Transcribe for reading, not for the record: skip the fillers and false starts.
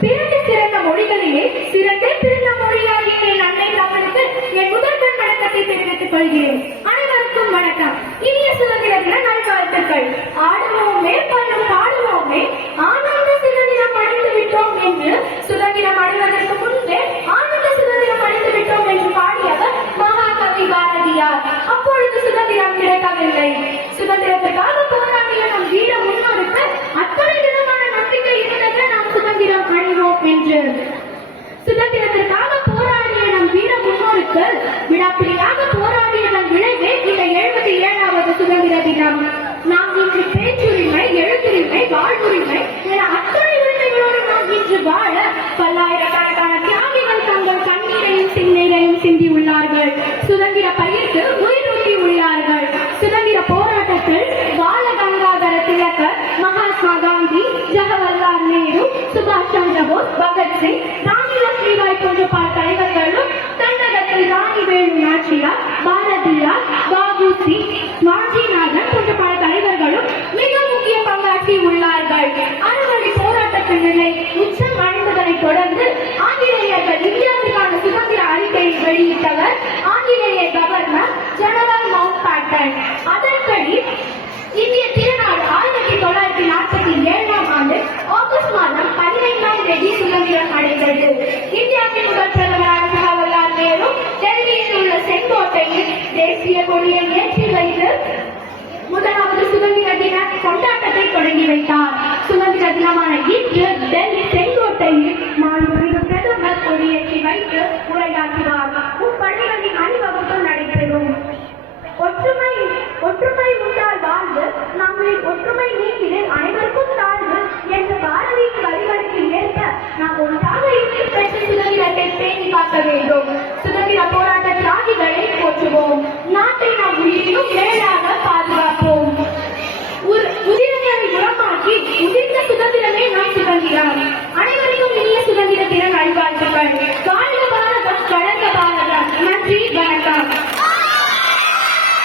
பிறந்து சிறந்த மொழிகளிலே சிறந்தே பிறந்த மொழியாகிய என் அன்னை தமிழுக்கு என் முதல்வன் வணக்கத்தை தெரிவித்துக் கொள்கிறேன். அனைவருக்கும் வணக்கம். இனிய சுதந்திர தின நல்வாழ்த்துக்கள். ஆடுவோமே பண்ணும் பாடுவோமே ஆனந்த சுதந்திரம் அடைந்து விட்டோம் என்று சுதந்திரம் அடைவதற்கு முன்பே ஆனந்த சுதந்திரம் அடைந்து விட்டோம் என்று பாடியவர் மகாகவி பாரதியார். அப்பொழுது சுதந்திரம் கிடைக்கவில்லை. சுதந்திரத்திற்காக போராடிய நம் வீர முன்னோருக்கு அத்தனை விதமான நம்பிக்கை இருந்தது நாம் சுதந்திரம் அடைவோம் என்று. சுதந்திரத்திற்காக போராடிய நம் வீர முன்னோருக்கு விடாப்பிடியாக போராடியதன் விளைவே இந்த 77வது சுதந்திர தினம். நாம் இன்று பேச்சுரிமை, எழுத்துரிமை, வாழ்வுரிமை என அத்தனை உரிமைகளோடு நாம் இன்று வாழ பல்லாயிரக்கணக்கான தியாகிகள் தங்கள் கண்ணீரையும் சிந்நீரையும் சிந்தியுள்ளார்கள். சுதந்திர பயிர்க்கு உயிரூட்டி உள்ளார்கள். சுதந்திர போராட்டத்தில் பால கங்காதர திலகர், மகாத்மா காந்தி, ஜவஹர்லால் நேரு, சுபாஷ் சந்திர போஸ், பகத்சிங், ராணி லட்சுமிபாய் போன்ற பல தலைவர்களும் தமிழகத்தில் ராணி வேலு நாச்சியார், பாரதியார், பாபுசி, வாஞ்சிநாதன் போன்ற பல தலைவர்களும் மிக முக்கிய பங்காற்றி உள்ளார்கள். அறுவடை போராட்டத்தின் நிலை உச்சம் அடைந்ததனை தொடர்ந்து ஆங்கிலேயர்கள் இந்தியாவிற்கான சுதந்திர அறிக்கையை வெளியிட்டவர் ஆங்கிலேய கவர்னர் ஜெனரல் மவுண்ட் பேட்டன். அதன்படி இந்திய திருநாடு 1947ஆம் ஆண்டு ஆகஸ்ட் மாதம் 15ஆம் தேதி சுதந்திரம் அடைந்தது. இந்தியாவின் முதல் பிரதமரான ஜவஹர்லால் நேரு டெல்லியில் உள்ள செங்கோட்டையில் தேசிய கொடியை ஏற்றி வைத்து முதலாவது சுதந்திர தின கொண்டாட்டத்தை தொடங்கி வைத்தார். சுதந்திர தினமான இன்று டெல்லி செங்கோட்டையில் மாண்புமிகு பிரதமர் கொடியேற்றி வைத்து உரையாற்றுவார். முப்பள்ளிகளின் அணிவகுப்பு நடைபெறும். ஒற்றுமை உண்டால் வாழ்வு, நம்மில் ஒற்றுமை நீக்கிடில் அனைவருக்கும் தாழ்வு என்ற பாரதியின் வரிகளுக்கு ஏற்ப நாம் ஒன்றாக இருந்து பெற்ற சுதந்திரத்தை பேணி காக்க வேண்டும். சுதந்திர போராட்ட தியாகிகளை போற்றுவோம். நாட்டை நாம் உயிரிலும் மேலாக பாதுகாப்போம். உதிரங்களை உரமாக்கி உதிர்ந்த சுதந்திரமே நாம் சுதந்திரம்.